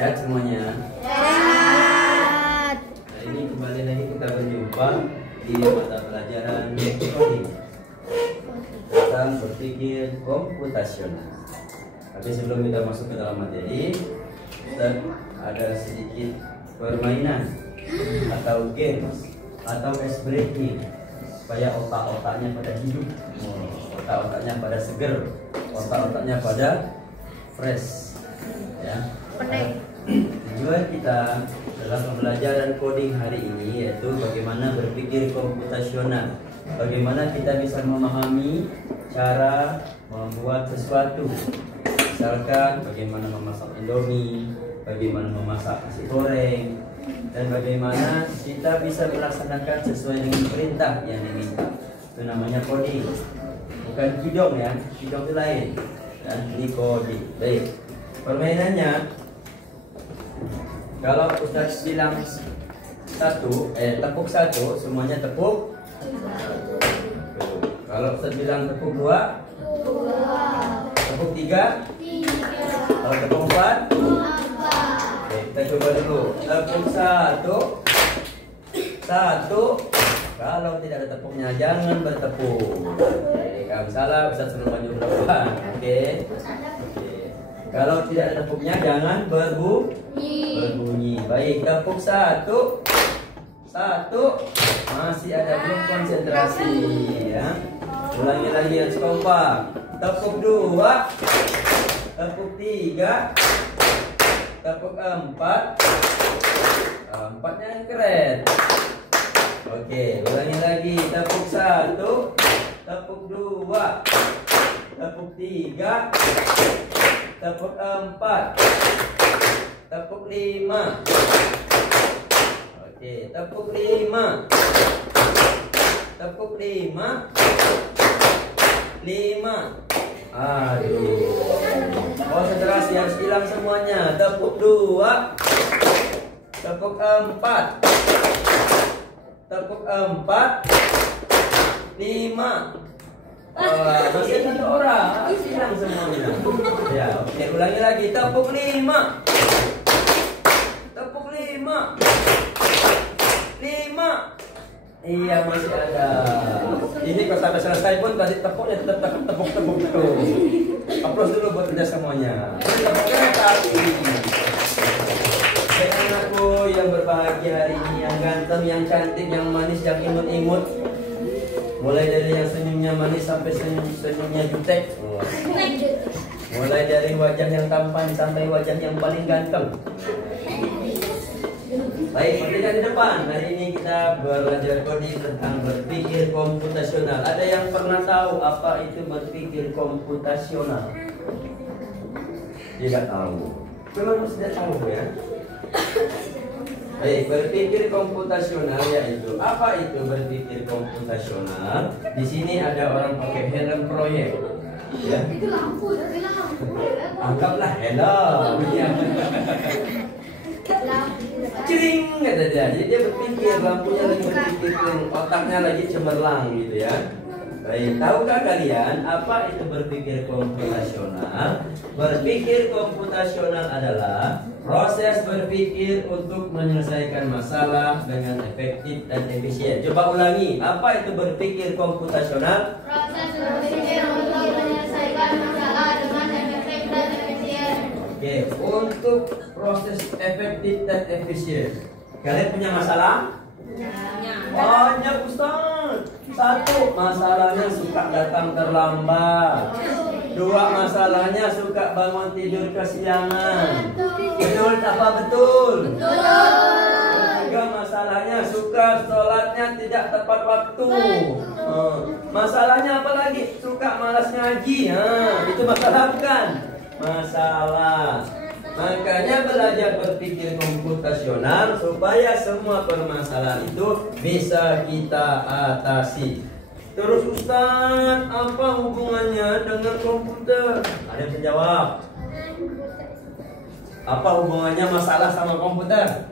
Sehat semuanya? Sehat. Nah, ini kembali lagi kita berjumpa di mata pelajaran coding tentang berpikir komputasional. Tapi sebelum kita masuk ke dalam materi, kita ada sedikit permainan atau games atau ice breaking supaya otak-otaknya pada hidup, otak-otaknya pada seger, otak-otaknya pada fresh, ya. Tujuan kita dalam pembelajaran coding hari ini yaitu bagaimana berpikir komputasional, bagaimana kita bisa memahami cara membuat sesuatu, misalkan bagaimana memasak indomie, bagaimana memasak nasi goreng, dan bagaimana kita bisa melaksanakan sesuai dengan perintah yang diminta. Itu namanya coding, bukan kidong ya, kidong itu lain, dan ini coding. Baik, permainannya, kalau Ustaz bilang tepuk satu, semuanya tepuk. Kalau Ustaz bilang tepuk dua, tepuk tiga. Kalau tepuk empat. Oke, kita coba dulu. Tepuk satu. Kalau tidak ada tepuknya jangan bertepuk. Oke, kalau salah Ustaz suruh maju ke depan. Oke. Kalau tidak ada tepuknya jangan berbunyi. Baik, tepuk satu. Masih ada belum konsentrasi ya. Ulangi lagi harus kompak. Tepuk dua. Tepuk tiga. Tepuk empat. Empatnya yang keren. Oke, ulangi lagi. Tepuk satu. Tepuk dua. Tepuk tiga. Tepuk empat. Tepuk lima. Oke, tepuk lima. Tepuk lima. Aduh, konsentrasi harus hilang semuanya. Tepuk dua. Tepuk empat. Tepuk empat. Lima. Masih satu orang, hilang semuanya. Ya, oke, ulangi lagi. Tepuk lima. Tepuk lima. Iya, masih ada. Ini kalau sampai selesai pun tadi tepuknya tetap tepuk tuh. Aplaus dulu buat kerja semuanya. Tepuknya tadi. Anakku yang berbahagia hari ini, yang ganteng, yang cantik, yang manis, yang imut-imut. Mulai dari yang senyumnya manis sampai senyumnya jutek. Mulai dari wajah yang tampan sampai wajah yang paling ganteng. Baik, perhatikan di depan. Hari ini kita belajar coding tentang berpikir komputasional. Ada yang pernah tahu apa itu berpikir komputasional? Tidak tahu. Memang tidak tahu ya. Baik, berpikir komputasional yaitu apa itu berpikir komputasional? Di sini ada orang pakai helm proyek, ya. Itu lampu, Anggaplah helm. Ya. Cering kata dia. Jadi dia berpikir, lampunya lagi berpikir, otaknya lagi cemerlang gitu ya. Baik, tahukah kalian apa itu berpikir komputasional? Berpikir komputasional adalah proses berpikir untuk menyelesaikan masalah dengan efektif dan efisien. Coba ulangi, apa itu berpikir komputasional? proses berpikir untuk menyelesaikan masalah dengan efektif dan efisien. Oke, untuk proses efektif dan efisien. Kalian punya masalah? Banyak Ustaz. Satu, masalahnya suka datang terlambat. Dua, masalahnya suka bangun tidur kesiangan. Betul apa betul? Tiga, masalahnya suka sholatnya tidak tepat waktu. Masalahnya apa lagi? Suka malas ngaji. Itu masalah bukan? Masalah. Makanya belajar berpikir komputasional supaya semua permasalahan itu bisa kita atasi. Terus Ustaz, apa hubungannya dengan komputer? Ada yang bisa jawab? Apa hubungannya masalah sama komputer?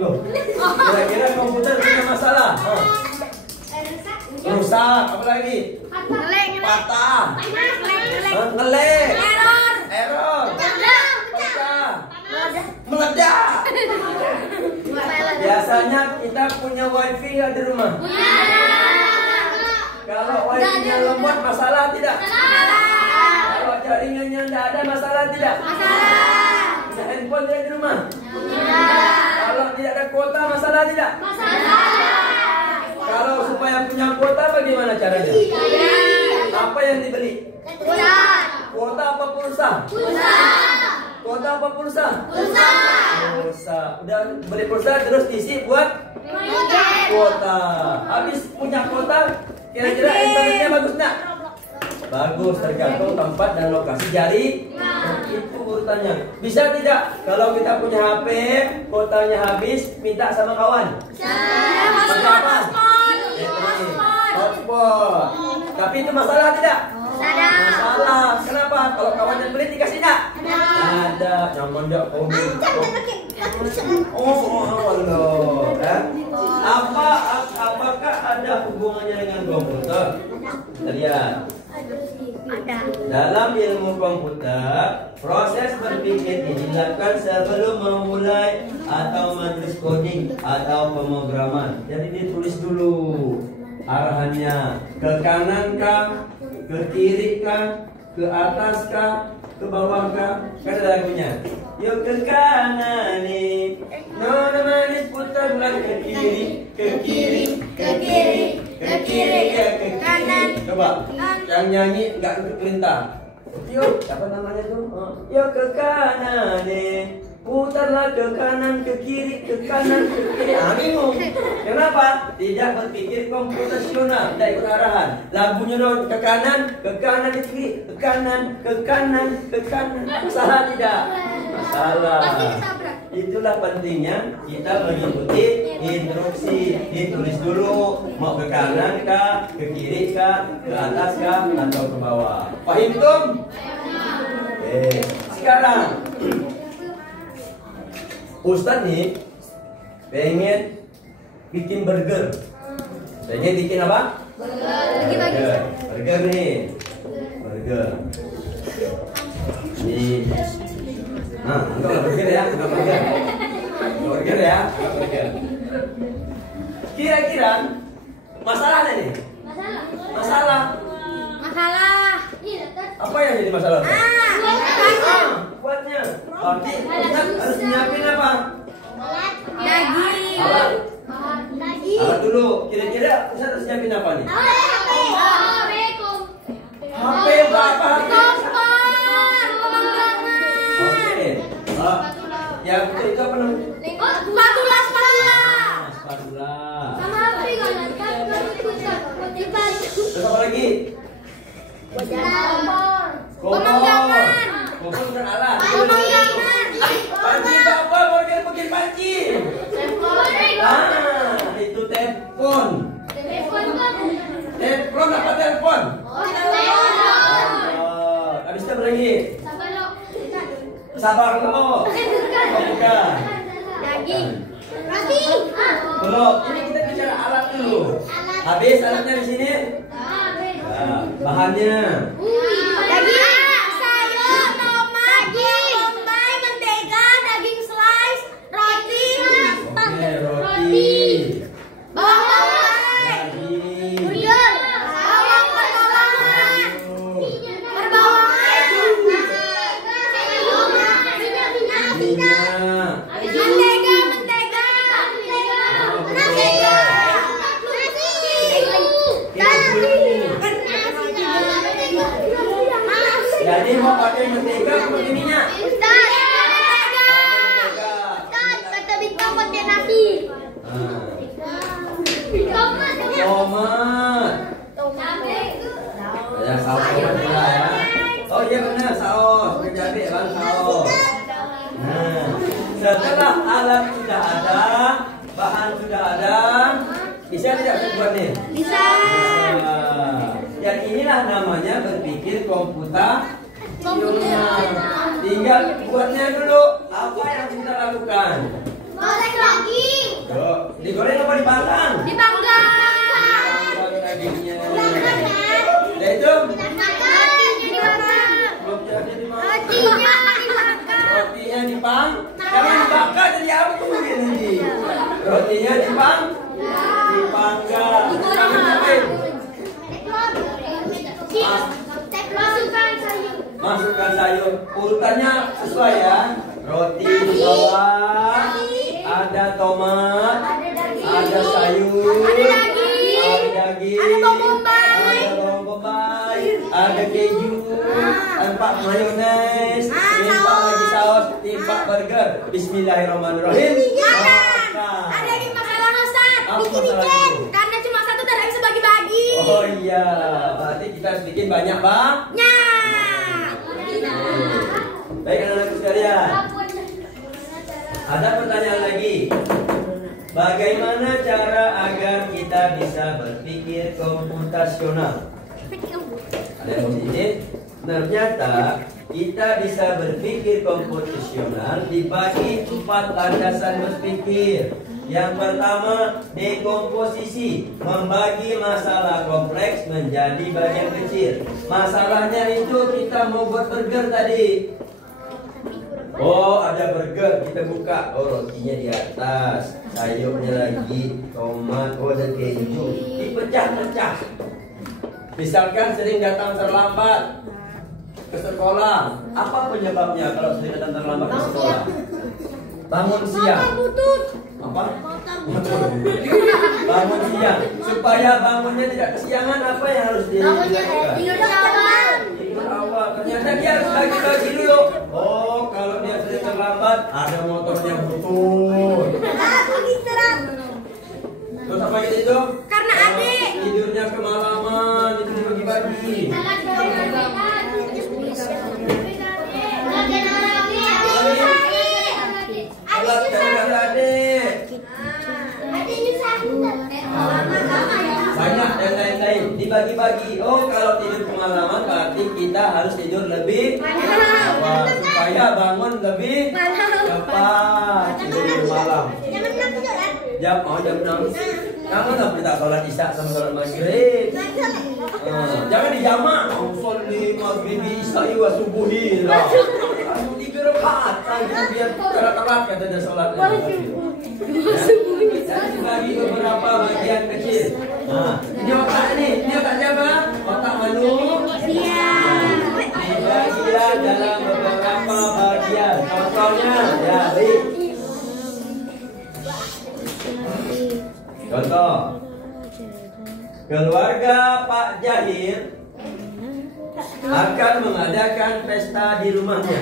Loh, kira-kira komputer punya masalah? Rusak, apa lagi? Patah, ngelek, error, pecah, Meledak. Biasanya kita punya wifi nggak di rumah? Kalau wifi-nya lemot, masalah tidak? Kalau jaringannya tidak ada, masalah tidak? Punya handphone tidak di rumah? Kalau tidak ada kuota, masalah tidak? Kalau supaya punya kuota, bagaimana caranya? Apa yang dibeli? Kuota apa pulsa? Kuota apa pulsa? Pulsa. Udah beli pulsa terus isi buat kuota. Habis punya kuota, kira-kira internetnya bagus nggak? Bagus, tergantung tempat dan lokasi jari. Itu urutannya. Bisa tidak? Kalau kita punya HP, kuotanya habis, minta sama kawan. Pakai apa? Hotspot. Tapi itu masalah tidak? Masalah. Kenapa? Kalau kawan yang beli dikasih enggak? Ada. Jangan enggak komen. Oh, kan? Apakah ada hubungannya dengan komputer? Kita lihat. Dalam ilmu komputer, proses berpikir dilakukan sebelum memulai atau menulis coding atau pemrograman. Jadi ditulis dulu arahannya, ke kanan kah, ke kiri kah, ke atas kah, ke bawah kah? Kan ada lagunya. Yuk ke kanan nih, nona manis putarlah ke kiri, ke kiri, ke kiri, ke kiri, ke kanan. Coba, yang nyanyi nggak ikut perintah. Yuk, apa namanya tuh? Yuk ke kanan nih, putarlah ke kanan, ke kiri, ke kanan, ke kiri. Bingung. Kenapa? Tidak berpikir komputasional, tidak ikut arahan. Lagunya dong ke kanan, ke kiri, ke kanan, ke kanan, ke kanan. Salah tidak? Masalah. Itulah pentingnya kita mengikuti instruksi. Ditulis dulu mau ke kanan kah, ke kiri kah, ke atas kah, atau ke bawah. Paham tum? Oke. Sekarang Ustaz nih pengen bikin burger. Pengen bikin apa? Burger. Burger nih. Burger. Ini. Nah, enggak burger ya, enggak burger. Burger ya, burger. Kira-kira masalahnya nih? Masalah. Apa yang jadi masalah? Kuatnya. Berarti Ustaz harus nyiapin apa? Daging. Alat dulu. Kira-kira Ustaz harus nyiapin apa nih? HP berapa? Oke. Yang itu apa namanya? Spatula. Terus apa lagi? Kompor bukan alat. Panci apa? Burger bikin panci. Itu telepon. Telepon apa telepon? Habis itu apa lagi? Sabar lo. Bukan. Daging. Belum. Ini kita bicara alat dulu. Habis alatnya di sini. Bahannya. Daging, sayur, tomat, bombay, mentega, daging slice, roti, Roti. bawang, burger, bawang patolangan, berbawangan, Minyak. mentega, Jadi mau pakai mentega atau pakai minyak? Ustaz, kata bintang pakai nasi. Tomat. Ya saus pula ya. Oh iya benar saus. Jadi bang saus. Nah, setelah alat sudah ada, bahan sudah ada, bisa tidak buat nih? Bisa. Dan inilah namanya berpikir komputer. Tinggal buatnya dulu. Apa yang kita lakukan? Goreng daging. Digoreng apa dipanggang? Dipanggang. Panggang dagingnya. Dan itu Rotinya dipanggang. belum jadi dimakan. Rotinya dipanggang. Rotinya dipanggang. Jangan dibakar jadi apa tuh ini? Rotinya dipanggang. Masukkan sayur. Urutannya sesuai ya. Roti di bawah, ada tomat, ada sayur, ada daging, ada bawang bombay, ada keju, tempat mayones, timpa lagi saus, timpa burger. Bismillahirrahmanirrahim. Ada lagi masalah Ustaz. Bikin karena cuma satu dan bisa bagi-bagi. Oh iya, berarti kita harus bikin banyak bang. Baik anak-anakku sekalian. Ada pertanyaan lagi. Bagaimana cara agar kita bisa berpikir komputasional? Ada yang mau ini? Ternyata kita bisa berpikir komputasional dibagi 4 landasan berpikir. Yang pertama, dekomposisi, membagi masalah kompleks menjadi bagian kecil. Masalahnya itu kita mau buat burger tadi. Oh, ada burger, kita buka. Oh, rotinya di atas, sayurnya lagi, tomat, oh ada keju. Dipecah-pecah. Misalkan sering datang terlambat ke sekolah. Apa penyebabnya kalau sering datang terlambat ke sekolah? Bangun siang. Apa? Bangun siang. Supaya bangunnya tidak kesiangan, apa yang harus dilakukan? Tidur awal. Ternyata dia harus bagi-bagi dulu. Oh, kalau dia sering terlambat, ada motornya butut. Terus apa gitu itu? Karena adik tidurnya kemalaman, itu dibagi-bagi. Banyak dan lain-lain dibagi-bagi. Oh, kalau tidur kemalaman berarti kita harus tidur lebih awal supaya bangun lebih cepat. Tidur malam. Jam 6. Kamu tak kita sholat isya sama sholat maghrib. Jangan dijamak. Sholat maghrib isya wa subuhi lah. Kamu 3 rakaat. Biar telat katanya sholatnya. Dan dibagi beberapa bagian kecil. Nah, ini otak nih. Ini otak siapa? Otak manusia. Dibagilah dalam beberapa bagian. Contohnya, ya, baik. Contoh, keluarga Pak Jahir akan mengadakan pesta di rumahnya.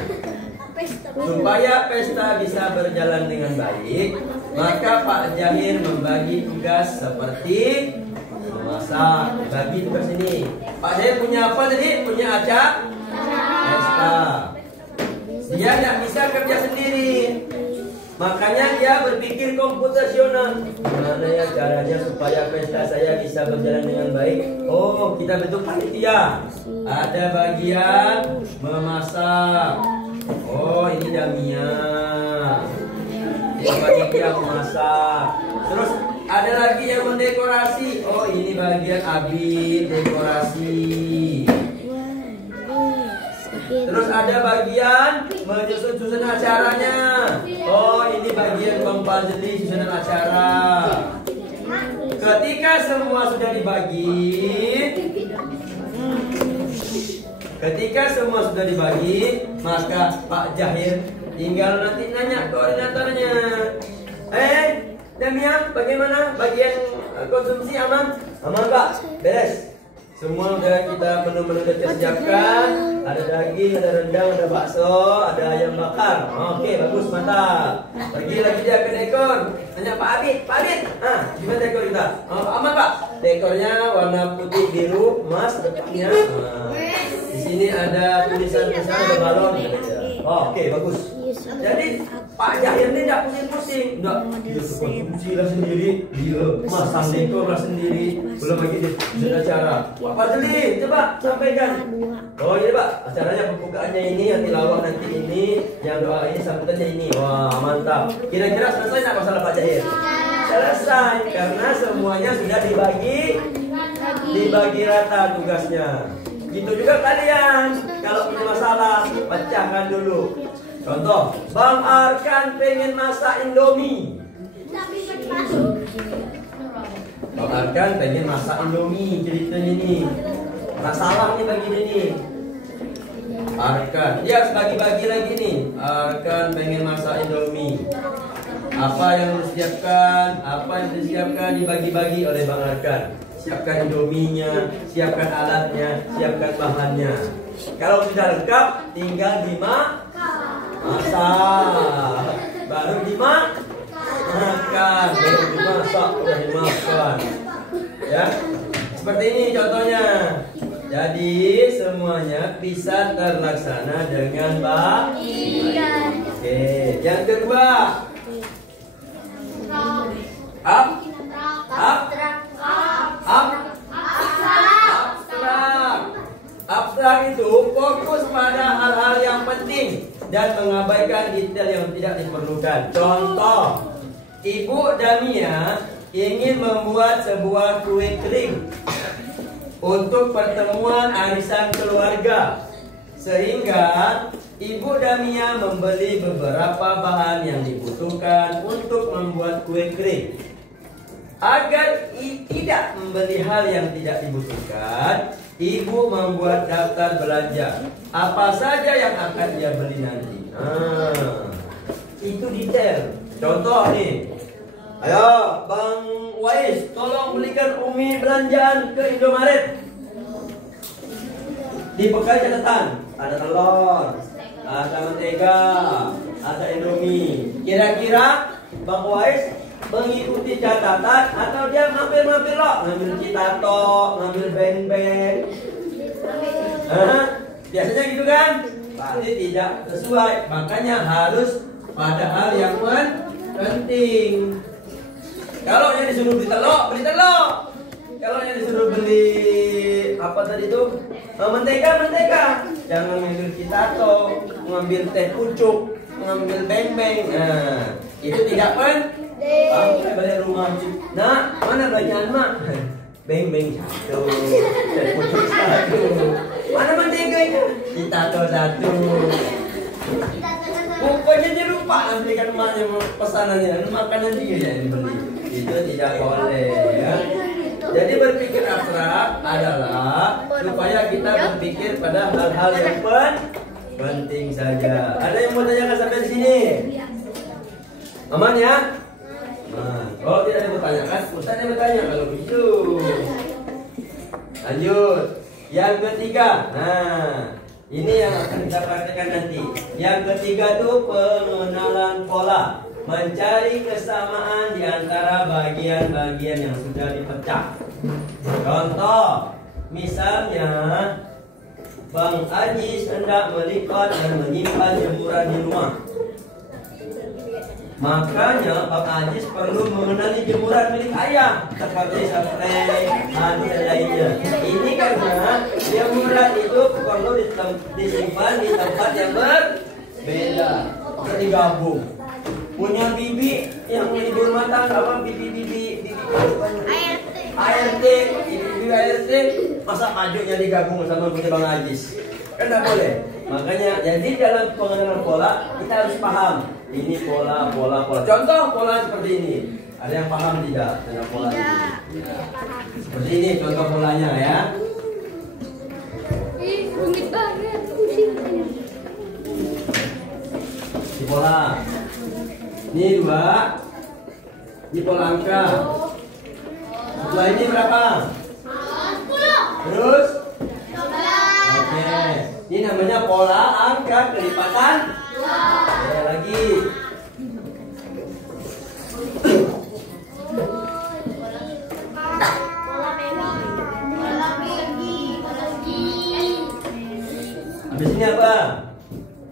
Supaya pesta bisa berjalan dengan baik, maka Pak Jahir membagi tugas seperti memasak. Bagi tugas ini. Pak Jahir punya apa tadi? Punya acak pesta. Dia tidak bisa kerja sendiri. Makanya dia berpikir komputasional. Gimana ya caranya supaya pesta saya bisa berjalan dengan baik? Oh, kita bentuk panitia. Ada bagian memasak. Oh, ini Damia. Ini panitia memasak. Terus ada lagi yang mendekorasi. Oh, ini bagian Abi dekorasi. Terus ada bagian menyusun acaranya. Oh, ini bagian kompazeli susunan acara. Ketika semua sudah dibagi, maka Pak Jahir tinggal nanti nanya koordinatornya. Damian, bagaimana bagian konsumsi aman? Aman Pak, beres. Semua udah kita menu-menu kita siapkan. Ada daging, ada rendang, ada bakso, ada ayam bakar. Oke, bagus, mantap. Pergi lagi dia ke dekor. Tanya Pak Abid, gimana dekor kita? Oh, aman Pak. Dekornya warna putih, biru, emas, depannya. Di sini ada tulisan-tulisan, ada balon. Oke, bagus. Jadi Pak Jahir ini tidak pusing-pusing, dia konsumsi lah sendiri, dia masang dekor lah sendiri, belum lagi di acara. Pak Fadli, coba sampaikan. Oh iya Pak, acaranya pembukaannya ini, yang tilawah nanti ini, yang doa ini, sambutannya ini. Wah mantap. Kira-kira selesai nggak masalah Pak Jahir? Selesai, karena semuanya sudah dibagi rata tugasnya. Gitu juga kalian, kalau punya masalah, pecahkan dulu. Contoh, Bang Arkan pengen masak Indomie. Bang Arkan pengen masak Indomie, ceritanya nih. Masalahnya bagi dia nih. Arkan, dia harus bagi-bagi lagi nih. Arkan pengen masak Indomie. Apa yang disiapkan? Apa yang disiapkan dibagi-bagi oleh Bang Arkan. Siapkan Indominya, siapkan alatnya, siapkan bahannya. Kalau sudah lengkap, tinggal masak. Baru dimakan, baru dimasak, udah dimakan. Ya, seperti ini contohnya. Jadi semuanya bisa terlaksana dengan baik. Oke, yang kedua. Abstrak itu fokus pada hal-hal yang penting dan mengabaikan detail yang tidak diperlukan. Contoh, Ibu Damia ingin membuat sebuah kue kering untuk pertemuan arisan keluarga, sehingga Ibu Damia membeli beberapa bahan yang dibutuhkan untuk membuat kue kering. Agar tidak membeli hal yang tidak dibutuhkan, Ibu membuat daftar belanja apa saja yang akan dia beli nanti. Itu detail. Contoh nih, ayo Bang Wais, tolong belikan Umi belanjaan ke Indomaret. Dibekal catatan, ada telur, ada mentega, ada Indomie. Kira-kira Bang Wais mengikuti catatan atau dia mampir-mampir loh, ngambil Citato, ngambil beng-beng. Biasanya gitu kan? Pasti tidak sesuai. Makanya harus pada hal yang penting. Kalau yang disuruh beli telur, beli telur. Kalau yang disuruh beli apa tadi itu, mentega. Jangan ngambil Citato, ngambil teh pucuk, ngambil beng-beng. Nah, itu tidak penting. Bang, balik rumah. Nah, mana belanjaan mak? Beng-beng satu, teh pucuk satu. Mana mentega itu? Citato satu. Pokoknya dia lupa nantikan emaknya pesanannya, makanan dia yang dibeli. Itu tidak boleh ya. Jadi berpikir abstrak adalah supaya kita berpikir pada hal-hal yang penting saja. Ada yang mau tanyakan sampai di sini? Aman ya? Nah, kalau tidak ada pertanyaan, Ustaz yang bertanya kalau begitu. Lanjut. Yang ketiga. Nah, ini yang akan kita praktekkan nanti. Yang ketiga tuh pengenalan pola. Mencari kesamaan di antara bagian-bagian yang sudah dipecah. Contoh, misalnya Bang Ajis hendak melipat dan menyimpan jemuran di rumah. Makanya Bang Ajis perlu mengenali jemuran milik ayah, seperti spray, dan lainnya. Ini karena jemuran itu perlu disimpan di tempat yang berbeda, digabung. Punya bibi yang tidur matang apa bibi ART, masa majunya digabung sama punya Bang Ajis? Kan tidak boleh. Makanya jadi dalam pengenalan pola kita harus paham ini pola. Contoh pola seperti ini. Ada yang paham tidak dengan pola ini? Seperti ini contoh polanya ya. Rumit banget. Di pola. Ini 2. Di pola angka. Setelah ini berapa? 10. Terus? 12. Oke. Ini namanya pola angka kelipatan. Oke, lagi. Habis ini apa?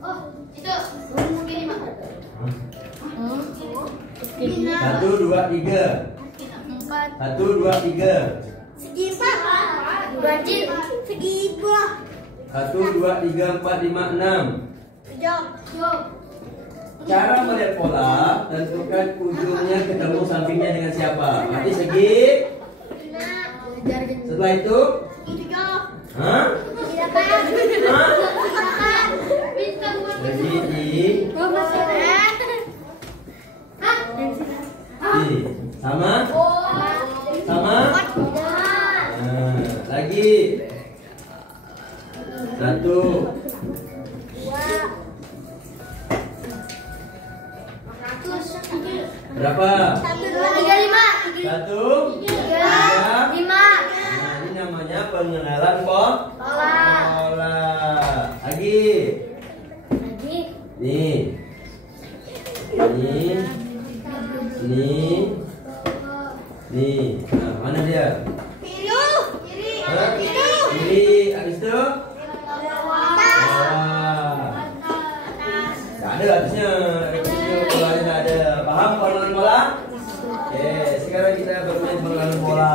Oh, itu begini, Mak. 1, 2, 3. 1, 2, 3. Segi 4. Berarti segi 2. 1, 2, 3, 4, 5, 6. Cara melihat pola, tentukan ujungnya ketemu sampingnya dengan siapa. Berarti segi. Setelah itu, hah? Segi Sama? Sama? Nah, lagi. 1. Berapa? 1, 3, 5. Nah, ini namanya pengenalan pola. Lagi. Nih. Nih. Nah, mana dia? Kiri. Habis itu? Nggak ada atasnya. Polanya nggak ada. Paham pengenalan bola? Oke, sekarang kita bermain pengenalan bola.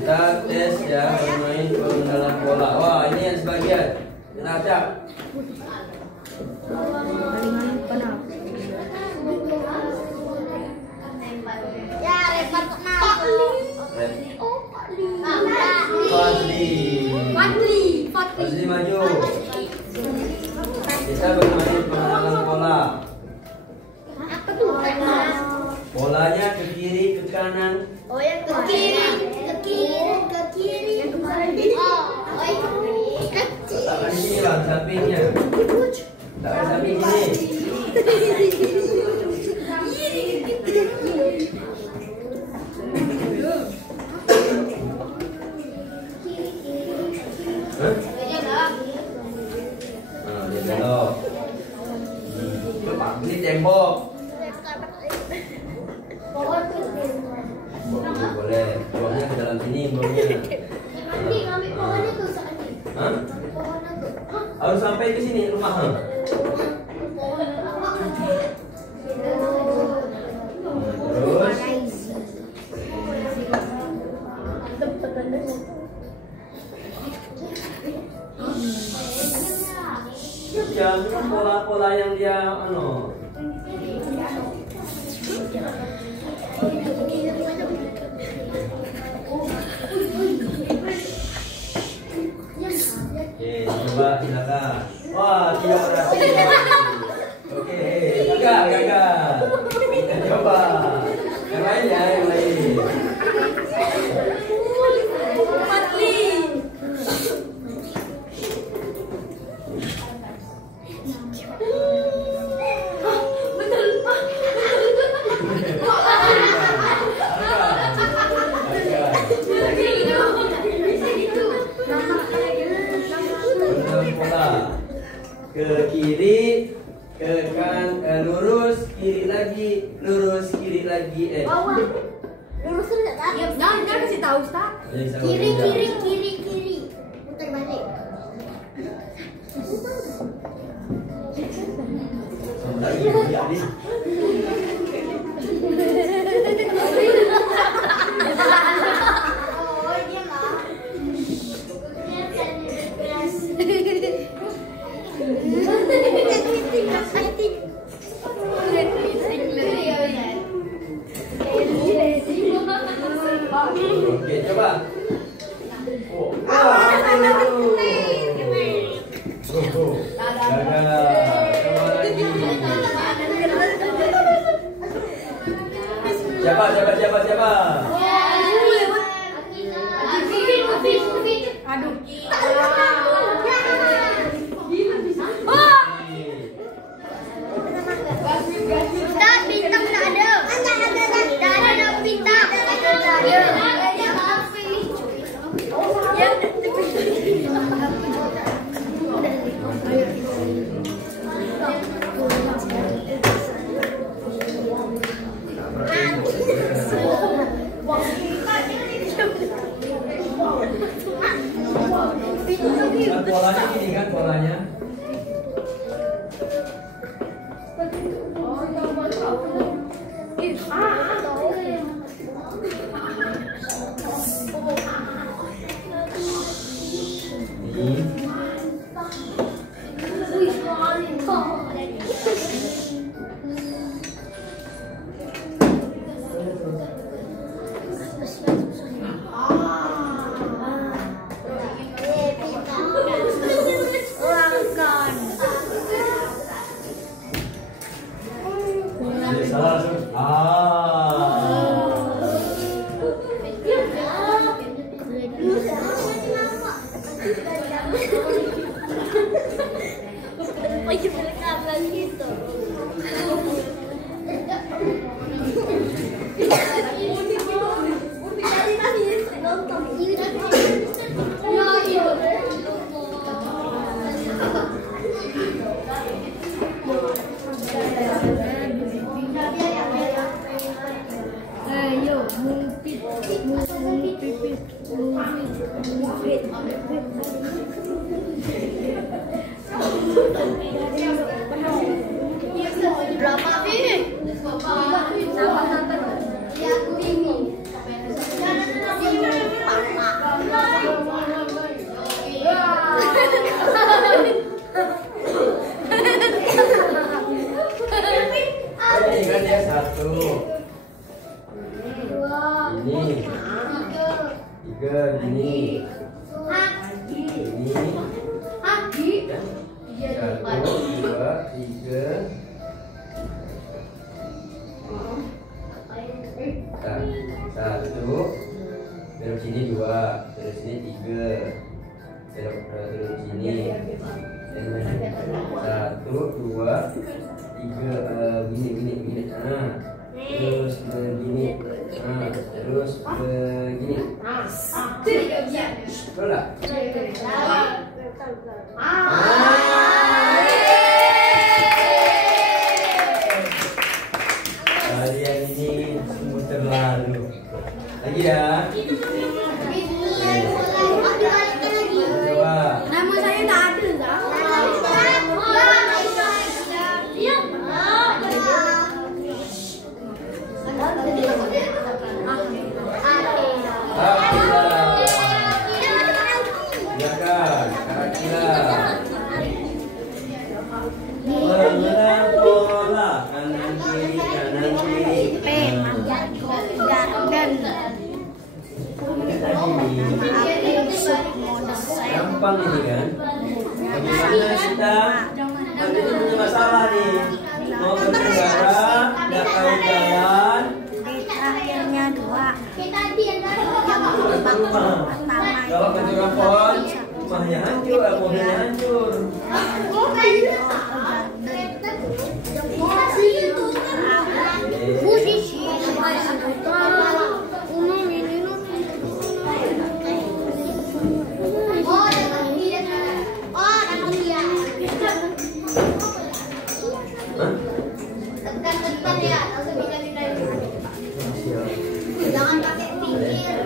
Kita tes ya bermain pengenalan bola. Wah, ini yang sebagian. Kita acak. Fadli maju. Kita bermain pengenalan bola. Bolanya ke kiri, ke kanan. Ke kiri. Letakkan di sini bang, sampingnya. Letakkan samping sini. Dia belok. Coba beli tembok. Boleh. Buangnya ke dalam sini, buangnya. Hah? Harus sampai ke sini rumah. Terus. Ya, pola-pola yang dia Oke, coba silakan. Wah, tidak berhasil. Oke, gagal. Kita coba. Yang lain ya, yang lain. Ke kiri, ke kanan, lurus, kiri lagi, lurus, kiri lagi. Lurus enggak kan? Jangan kasih tahu, Ustaz. Kiri. Putar balik. Oke, coba. Siapa? Aduh. Ustaz, bintang tak ada. Tak ada bintang. Polanya gini kan polanya. Ayo, mungkin. Berapa ini? Sama-sama. Ya, ini. Ini kan ya satu. Ini. Tiga gini. Ini. Satu, dua, tiga. Nah, satu. Belok sini dua. Terus sini tiga. Belok sini. Satu, dua, tiga. Begini. Nah. Terus begini. Nah, terus begini. Betul lah. Kalian ini sungguh terlalu. Lagi ya. Coba. Nama saya tak ada. Mengerang pola kanan kiri. Gampang ini kan? Bagaimana kita? Nanti punya masalah nih. Mau berkendara, nggak tahu jalan. Akhirnya dua. Kalau ke telepon, rumahnya hancur, mobilnya hancur. Jangan pakai pikir.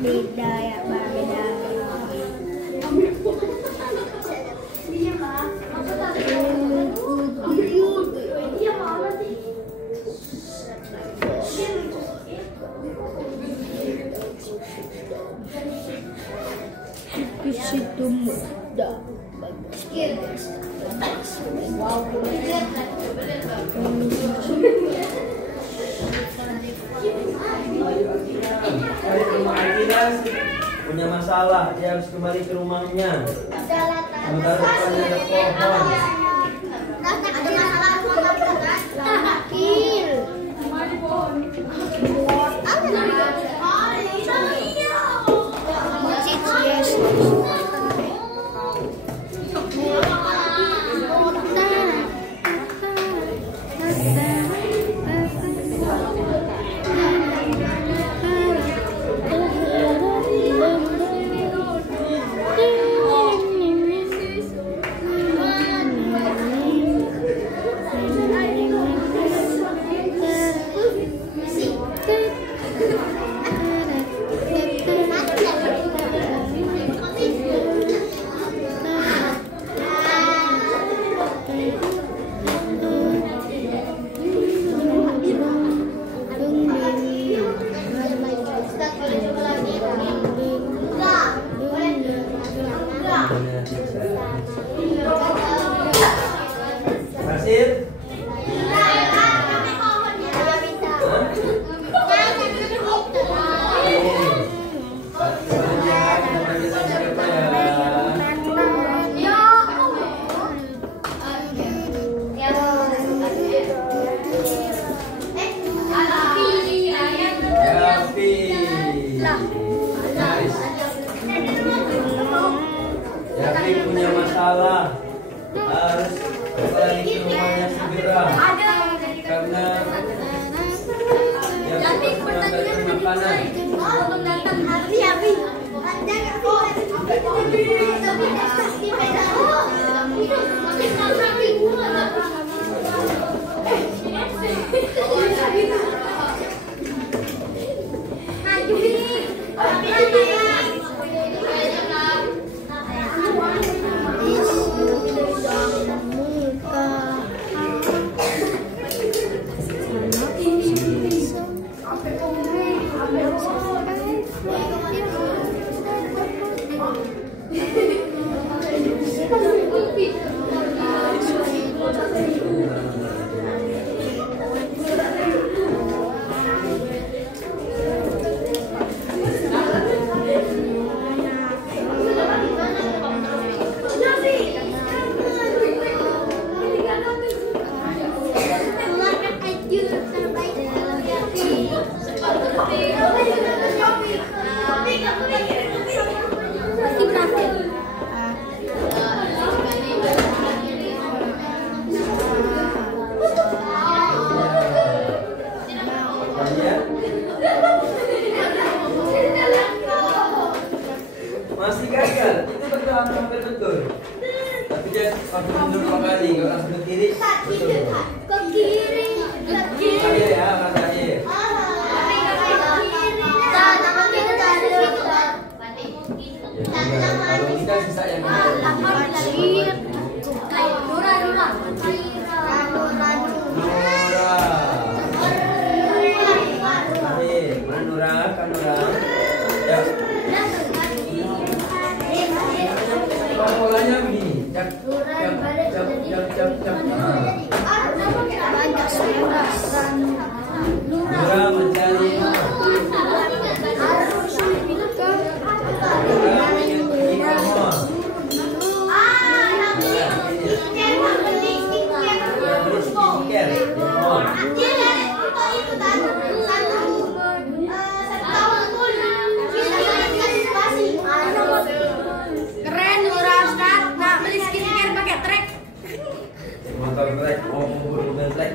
Beda ya, beda. Di situ muda. Wow. Punya masalah, dia harus kembali ke rumahnya. Sementara depannya ada pohon. Ada masalah Akil. kanan. Masih gagal, itu betul hampir betul. Tapi dia waktu mundur 2 kali, kalau langsung ke kiri, betul. Ke kiri. Akhir ya, Mas Akhir. Kalau kita sisa yang polanya begini, cap. Nura mencari motor trek, mobil trek.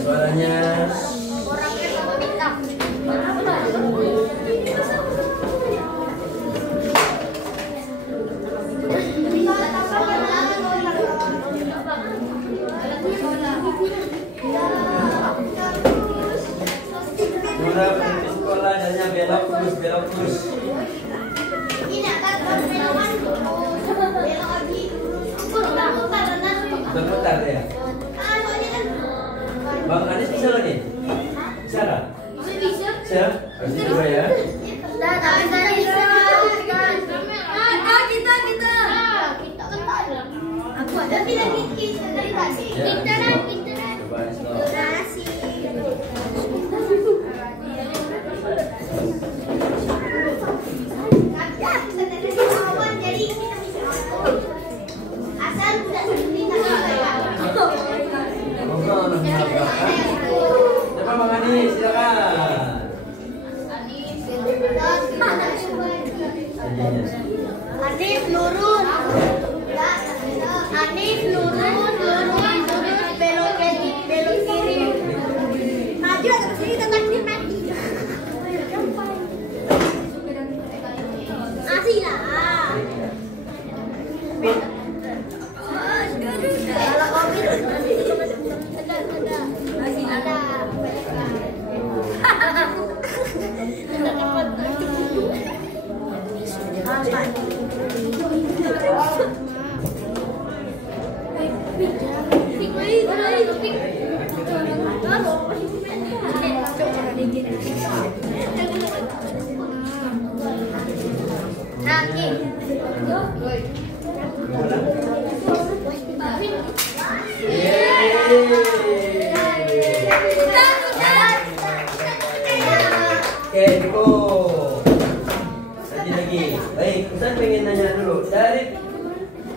Suaranya Nura berhenti sekolah adanya belok terus. Berputar ya. Bang Anies bisa lagi? Bisa nggak? Bisa? Harus coba ya. Kita. Aku ada bilang kita dari tadi. Kita. Coba Anies lo. Coba Bang Anies, silakan. Anif lurus. Belok kiri. Maju agak sini tengah sini mati. Asih lah. Oke, Diko. Lagi. Baik, Ustaz pengen nanya dulu. Dari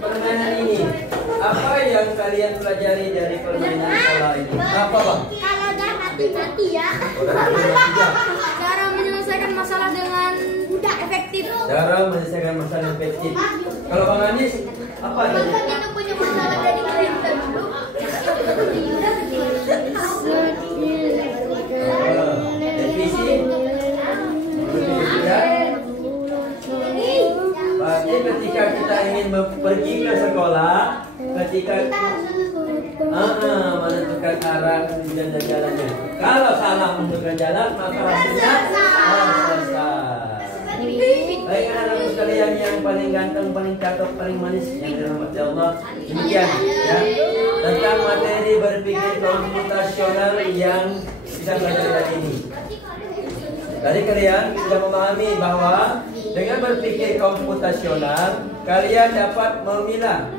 permainan ini, apa yang kalian pelajari dari permainan sekolah ini? Apa, Bang? Kalau udah mati-mati ya. Cara menyelesaikan masalah dengan mudah, efektif. Cara menyelesaikan masalah efektif. Kalau Bang Anis, apa tadi? Kita punya masalah dari kereta dulu. Revisi. Berarti ketika kita ingin pergi ke sekolah, ketika menentukan arah dan jalannya. Kalau salah menentukan jalan, maka hasilnya selesai. Baik anak-anak sekalian yang paling ganteng, paling cakep, paling manis yang dirahmati Allah. Demikian ya tentang materi berpikir komputasional yang kita pelajari hari ini. Tadi kalian sudah memahami bahwa dengan berpikir komputasional kalian dapat memilah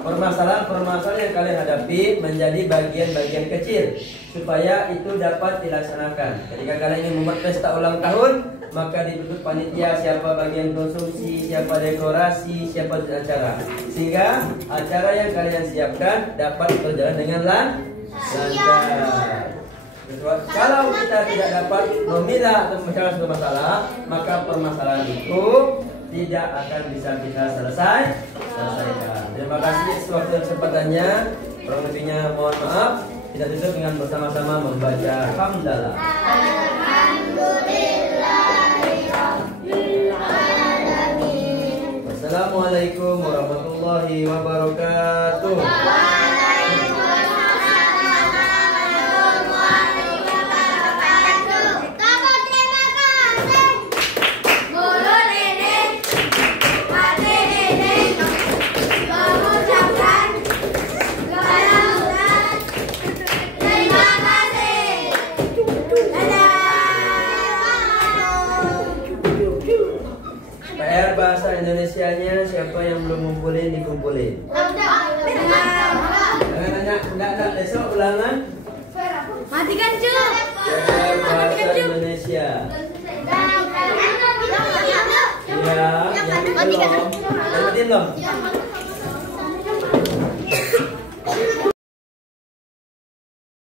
permasalahan-permasalahan yang kalian hadapi menjadi bagian-bagian kecil supaya itu dapat dilaksanakan. Ketika kalian ingin membuat pesta ulang tahun, maka dibentuk panitia, siapa bagian konsumsi, siapa dekorasi, siapa acara, sehingga acara yang kalian siapkan dapat berjalan dengan lancar. Kalau kita tidak dapat memilah atau memecahkan suatu masalah, maka permasalahan itu tidak akan bisa kita selesaikan. Terima kasih sewaktu kesempatannya. Kurang lebihnya mohon maaf. Kita tutup dengan bersama-sama membaca hamdalah. Wassalamualaikum warahmatullahi wabarakatuh. PR bahasa Indonesianya siapa yang belum ngumpulin dikumpulin. Jangan nanya, enggak besok ulangan. Matikan cuy. PR bahasa Indonesia. Ya, yang belum.